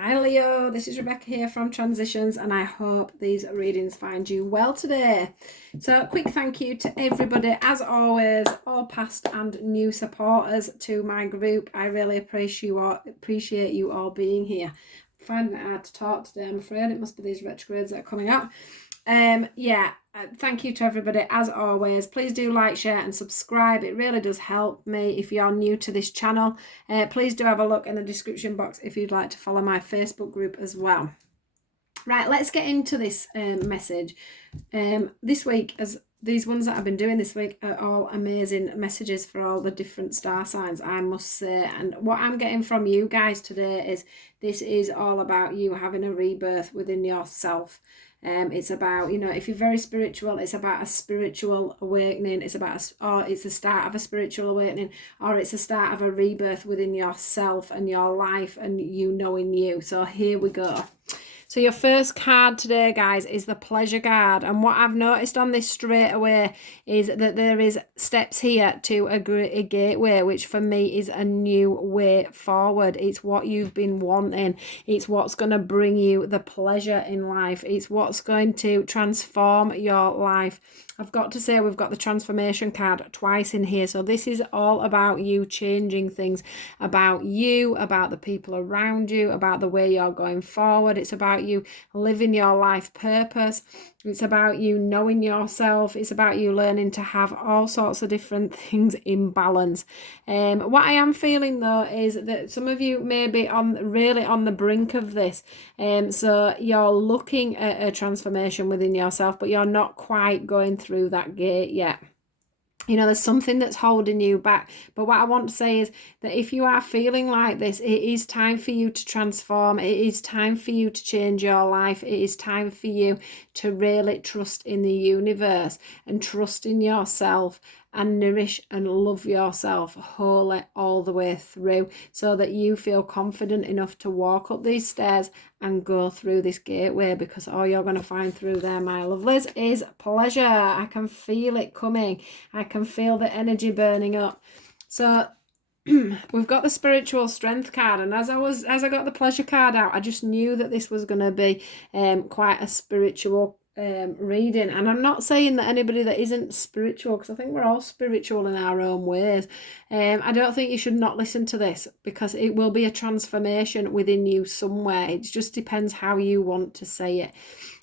Hi Leo, this is Rebecca here from Transitions, and I hope these readings find you well today. So quick thank you to everybody, as always, all past and new supporters to my group. I really appreciate you all being here. I'm finding it hard to talk today, I'm afraid. It must be these retrogrades that are coming up. Thank you to everybody as always. Please do like, share and subscribe. It really does help me if you're new to this channel. Please do have a look in the description box if you'd like to follow my Facebook group as well. Right, let's get into this message. This week, as these ones that I've been doing this week are all amazing messages for all the different star signs, I must say. And what I'm getting from you guys today is this is all about you having a rebirth within yourself. It's about, if you're very spiritual, it's about a spiritual awakening. It's about, it's the start of a spiritual awakening, or it's the start of a rebirth within yourself and your life and you knowing you. So here we go. So your first card today, guys, is the pleasure card. And what I've noticed on this straight away is that there is steps here to a gateway, which for me is a new way forward. It's what you've been wanting. It's what's going to bring you the pleasure in life. It's what's going to transform your life. I've got to say we've got the transformation card twice in here. So this is all about you changing things, about you, about the people around you, about the way you're going forward. It's about you living your life purpose. It's about you knowing yourself. It's about you learning to have all sorts of different things in balance. What I am feeling though is that some of you may be really on the brink of this. So you're looking at a transformation within yourself, but you're not quite going through that gate yet. There's something that's holding you back. But what I want to say is that if you are feeling like this, it is time for you to transform. It is time for you to change your life. It is time for you to really trust in the universe and trust in yourself and nourish and love yourself wholly all the way through, so that you feel confident enough to walk up these stairs and go through this gateway, because all you're going to find through there, my lovelies, is pleasure. I can feel it coming. I can feel the energy burning up. So we've got the spiritual strength card, and as I got the pleasure card out, I just knew that this was going to be quite a spiritual reading. And I'm not saying that anybody that isn't spiritual, because I think we're all spiritual in our own ways. I don't think you should not listen to this, because it will be a transformation within you somewhere. It just depends how you want to say it.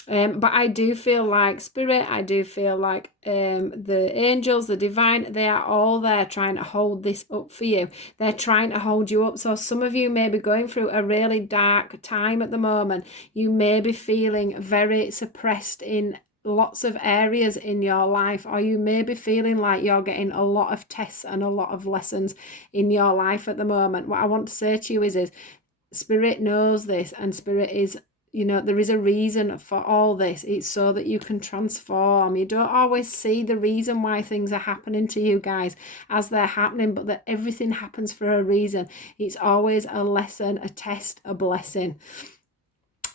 But I do feel like spirit, I do feel like the angels, the divine, they are all there trying to hold this up for you. They're trying to hold you up. So some of you may be going through a really dark time at the moment. You may be feeling very suppressed in lots of areas in your life, or you may be feeling like you're getting a lot of tests and a lot of lessons in your life at the moment. What I want to say to you is spirit knows this, and spirit is, there is a reason for all this. It's so that you can transform. You don't always see the reason why things are happening to you guys as they're happening, but that everything happens for a reason. It's always a lesson, a test, a blessing.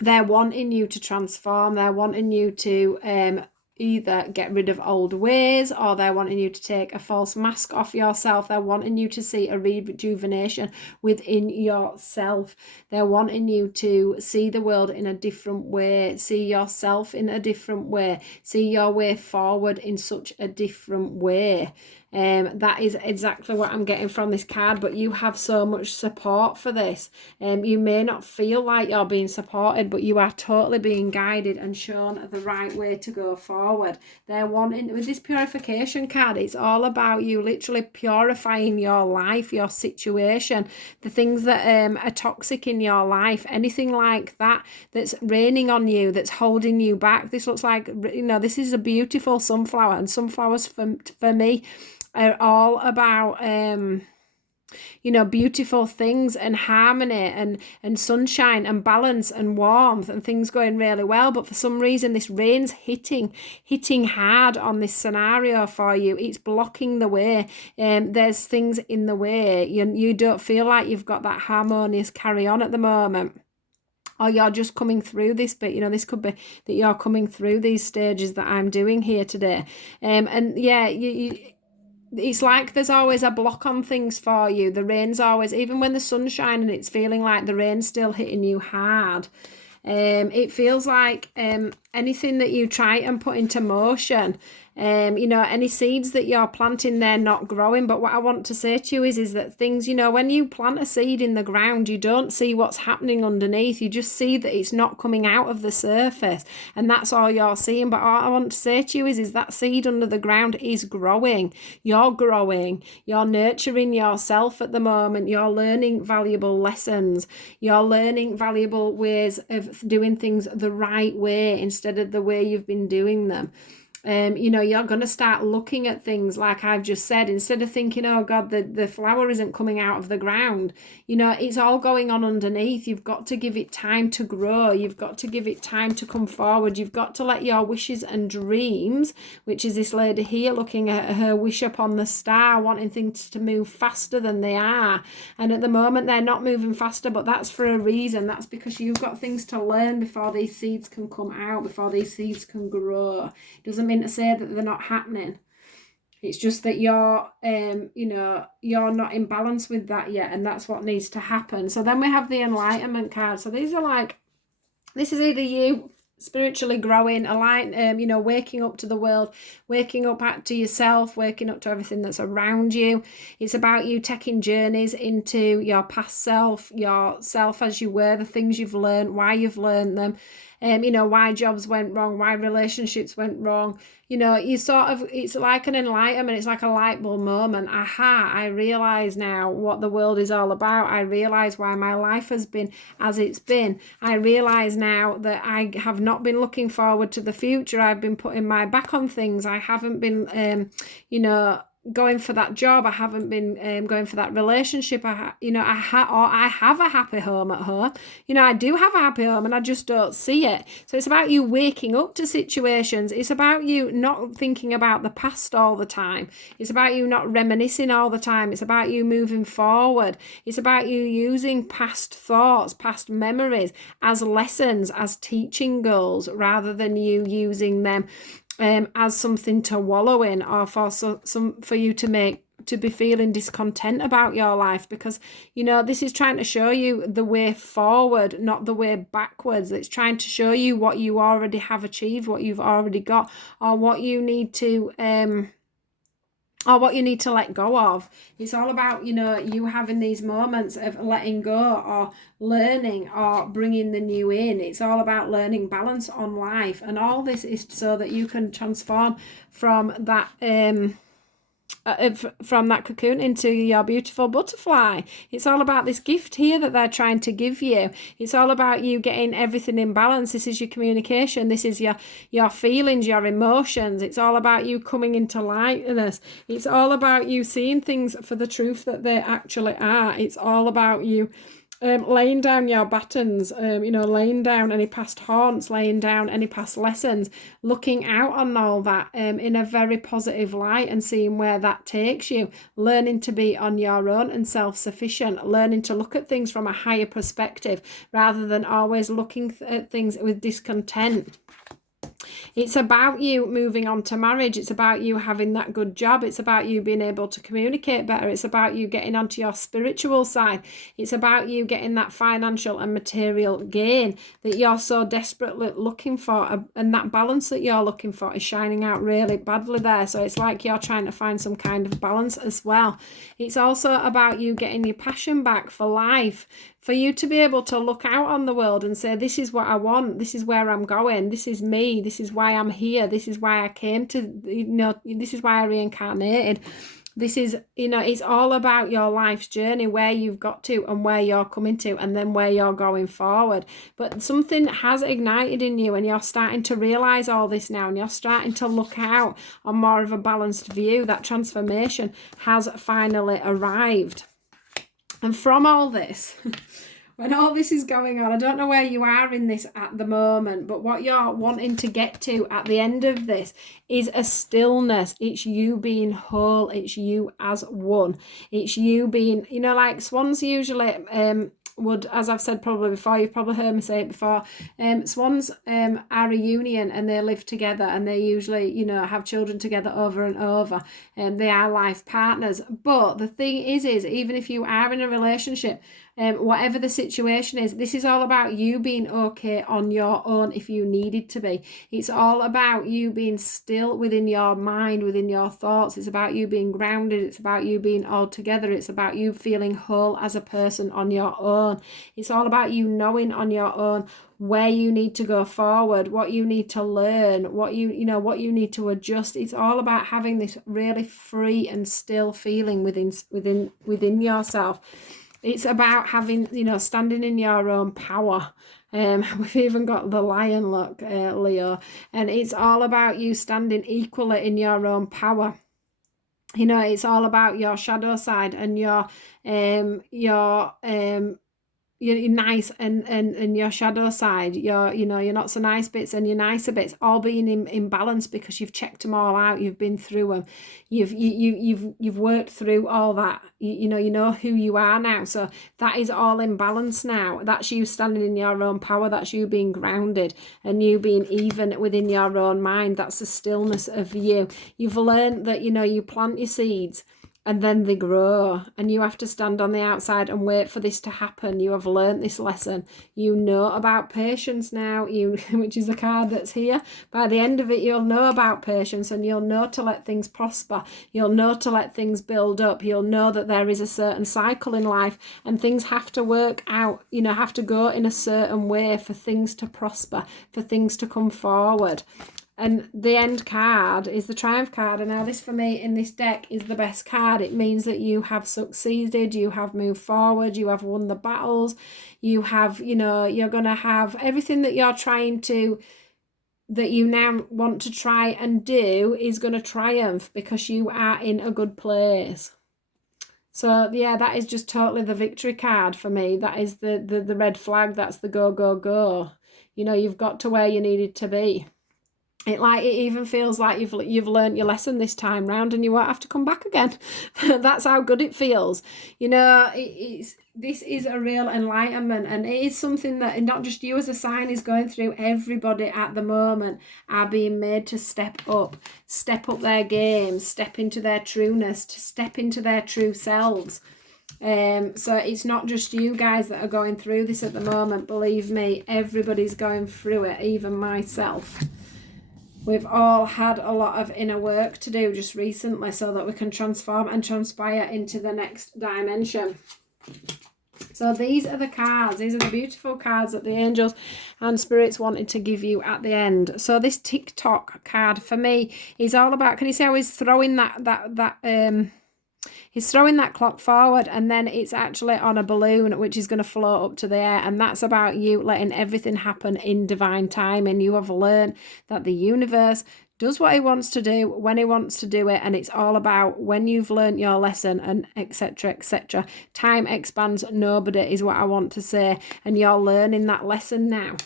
They're wanting you to transform. They're wanting you to either get rid of old ways, or they're wanting you to take a false mask off yourself. They're wanting you to see a rejuvenation within yourself. They're wanting you to see the world in a different way, see yourself in a different way, see your way forward in such a different way. That is exactly what I'm getting from this card, but you have so much support for this. You may not feel like you're being supported, but you are totally being guided and shown the right way to go forward. They're wanting, with this purification card, it's all about you literally purifying your life, your situation, the things that are toxic in your life, anything like that that's raining on you, that's holding you back. This looks like, this is a beautiful sunflower, and sunflowers for me are all about beautiful things and harmony and sunshine and balance and warmth and things going really well. But for some reason this rain's hitting hard on this scenario for you. It's blocking the way. There's things in the way. You don't feel like you've got that harmonious carry on at the moment, or you're just coming through this bit. This could be that you're coming through these stages that I'm doing here today. And yeah, it's like there's always a block on things for you. The rain's always, even when the sun's shining, it's feeling like the rain's still hitting you hard. It feels like anything that you try and put into motion, any seeds that you're planting, they're not growing. But what I want to say to you is that things, when you plant a seed in the ground, you don't see what's happening underneath. You just see that it's not coming out of the surface, and that's all you're seeing. But all I want to say to you is that seed under the ground is growing. You're growing. You're nurturing yourself at the moment. You're learning valuable lessons. You're learning valuable ways of doing things the right way instead of the way you've been doing them. You're going to start looking at things like I've just said, instead of thinking, oh God, the flower isn't coming out of the ground. It's all going on underneath. You've got to give it time to grow. You've got to give it time to come forward. You've got to let your wishes and dreams, which is this lady here looking at her wish upon the star, wanting things to move faster than they are. And at the moment, they're not moving faster, but that's for a reason. That's because you've got things to learn before these seeds can come out, before these seeds can grow. It doesn't mean to say that they're not happening. It's just that you're not in balance with that yet, and that's what needs to happen. So then we have the enlightenment card. So these are like, this is either you spiritually growing, waking up to the world, waking up to yourself, waking up to everything that's around you. It's about you taking journeys into your past self, yourself as you were, the things you've learned, why you've learned them. Why jobs went wrong, why relationships went wrong. It's like an enlightenment. It's like a light bulb moment. Aha, I realise now what the world is all about. I realise why my life has been as it's been. I realise now that I have not been looking forward to the future. I've been putting my back on things. I haven't been, going for that job. I haven't been going for that relationship. I have a happy home at home. I do have a happy home and I just don't see it. So it's about you waking up to situations. It's about you not thinking about the past all the time. It's about you not reminiscing all the time. It's about you moving forward. It's about you using past thoughts, past memories as lessons, as teaching goals, rather than you using them as something to wallow in, or for you to be feeling discontent about your life, because this is trying to show you the way forward, not the way backwards. It's trying to show you what you already have achieved, what you've already got, or what you need to let go of. It's all about, you having these moments of letting go or learning or bringing the new in. It's all about learning balance on life. And all this is so that you can transform from that cocoon into your beautiful butterfly. It's all about this gift here that they're trying to give you. It's all about you getting everything in balance. This is your communication. This is your feelings, your emotions. It's all about you coming into lightness. It's all about you seeing things for the truth that they actually are. It's all about you laying down your battens, laying down any past haunts, laying down any past lessons, looking out on all that in a very positive light and seeing where that takes you, learning to be on your own and self-sufficient, learning to look at things from a higher perspective rather than always looking at things with discontent. It's about you moving on to marriage. It's about you having that good job. It's about you being able to communicate better. It's about you getting onto your spiritual side. It's about you getting that financial and material gain that you're so desperately looking for. And that balance that you're looking for is shining out really badly there. So it's like you're trying to find some kind of balance as well. It's also about you getting your passion back for life, for you to be able to look out on the world and say, this is what I want, this is where I'm going, this is me, this is why I'm here, this is why I came to, this is why I reincarnated. This is, it's all about your life's journey, where you've got to and where you're coming to, and then where you're going forward. But something has ignited in you and you're starting to realise all this now, and you're starting to look out on more of a balanced view. That transformation has finally arrived. And from all this, when all this is going on, I don't know where you are in this at the moment, but what you're wanting to get to at the end of this is a stillness. It's you being whole. It's you as one. It's you being, like swans usually, would, as I've said probably before, you've probably heard me say it before, swans are a union, and they live together, and they usually, you know, have children together over and over, and they are life partners. But the thing is even if you are in a relationship, whatever the situation is, this is all about you being okay on your own if you needed to be. It's all about you being still within your mind, within your thoughts. It's about you being grounded. It's about you being all together. It's about you feeling whole as a person on your own. It's all about you knowing on your own where you need to go forward, what you need to learn, what you know, what you need to adjust. It's all about having this really free and still feeling within yourself. It's about having, you know, standing in your own power. We've even got the lion look, Leo, and it's all about you standing equally in your own power. You know, it's all about your shadow side and your nice and your shadow side, your, you know, your not so nice bits and your nicer bits, all being in balance, because you've checked them all out, you've been through them, you've worked through all that, you know who you are now. So that is all in balance now. That's you standing in your own power. That's you being grounded and you being even within your own mind. That's the stillness of you. You've learned that, you know, you plant your seeds and then they grow, and you have to stand on the outside and wait for this to happen. You have learnt this lesson. You know about patience now, which is the card that's here. By the end of it, you'll know about patience, and you'll know to let things prosper. You'll know to let things build up. You'll know that there is a certain cycle in life, and things have to work out, you know, have to go in a certain way for things to prosper, for things to come forward. And the end card is the Triumph card. And now this, for me, in this deck, is the best card. It means that you have succeeded, you have moved forward, you have won the battles, you have, you know, you're going to have everything that you're trying to, that you now want to try and do is going to triumph, because you are in a good place. So yeah, that is just totally the victory card for me. That is the red flag. That's the go, go, go. You know, you've got to where you needed to be. It even feels like you've learned your lesson this time round, and you won't have to come back again. That's how good it feels. You know, this is a real enlightenment, and it is something that not just you as a sign is going through. Everybody at the moment are being made to step up their game, step into their trueness, to step into their true selves. So it's not just you guys that are going through this at the moment. Believe me, everybody's going through it, even myself. We've all had a lot of inner work to do just recently, so that we can transform and transpire into the next dimension. So these are the cards. These are the beautiful cards that the angels and spirits wanted to give you at the end. So this TikTok card for me is all about, can you see how he's throwing he's throwing that clock forward, and then it's actually on a balloon which is going to float up to the air. And that's about you letting everything happen in divine time. And you have learned that the universe does what he wants to do when he wants to do it, and it's all about when you've learnt your lesson, and etc, etc. Time expands nobody is what I want to say, and you're learning that lesson now.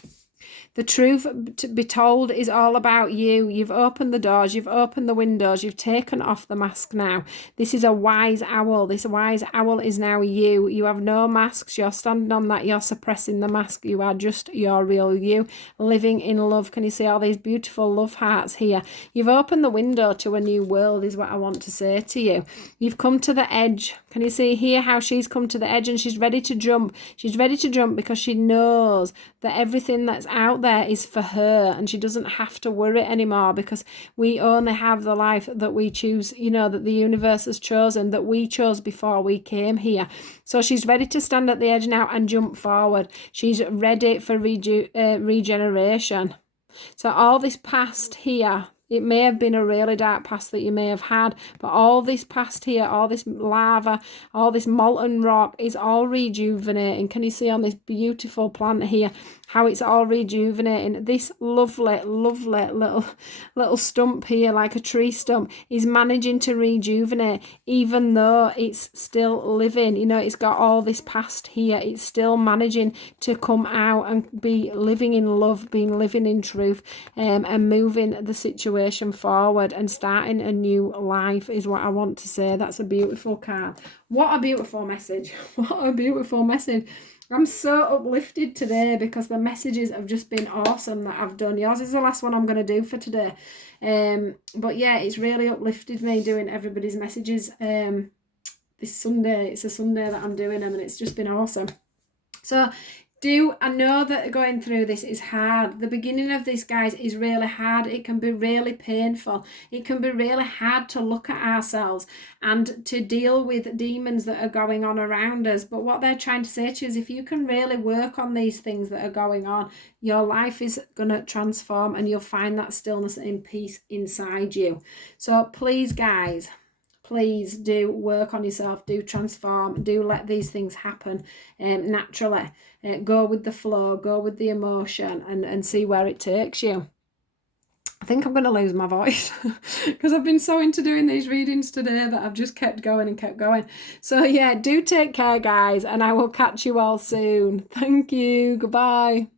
The truth to be told is all about you. You've opened the doors, you've opened the windows, you've taken off the mask now. This is a wise owl. This wise owl is now you. You have no masks. You're standing on that. You're suppressing the mask. You are just your real you, living in love. Can you see all these beautiful love hearts here? You've opened the window to a new world is what I want to say to you. You've come to the edge. Can you see here how she's come to the edge, and she's ready to jump? She's ready to jump because she knows that everything that's out there is for her, and she doesn't have to worry anymore, because we only have the life that we choose, you know, that the universe has chosen, that we chose before we came here. So she's ready to stand at the edge now and jump forward. She's ready for regeneration. So all this past here, it may have been a really dark past that you may have had, but all this past here, all this lava, all this molten rock is all rejuvenating. Can you see on this beautiful plant here how it's all rejuvenating? This lovely, lovely little stump here, like a tree stump, is managing to rejuvenate, even though it's still living. You know, it's got all this past here. It's still managing to come out and be living in love, being living in truth, and moving the situation forward and starting a new life is what I want to say. That's a beautiful card. What a beautiful message. What a beautiful message. I'm so uplifted today because the messages have just been awesome that I've done. Yours is the last one I'm going to do for today. But yeah, it's really uplifted me doing everybody's messages this Sunday. It's a Sunday that I'm doing them, and it's just been awesome. So I know that going through this is hard. The beginning of this, guys, is really hard. It can be really painful. It can be really hard to look at ourselves and to deal with demons that are going on around us. But what they're trying to say to you is if you can really work on these things that are going on, your life is going to transform and you'll find that stillness and peace inside you. So please, guys, please do work on yourself, do transform, do let these things happen naturally. Go with the flow, go with the emotion, and see where it takes you. I think I'm going to lose my voice because I've been so into doing these readings today that I've just kept going and kept going. So yeah, do take care, guys, and I will catch you all soon. Thank you. Goodbye.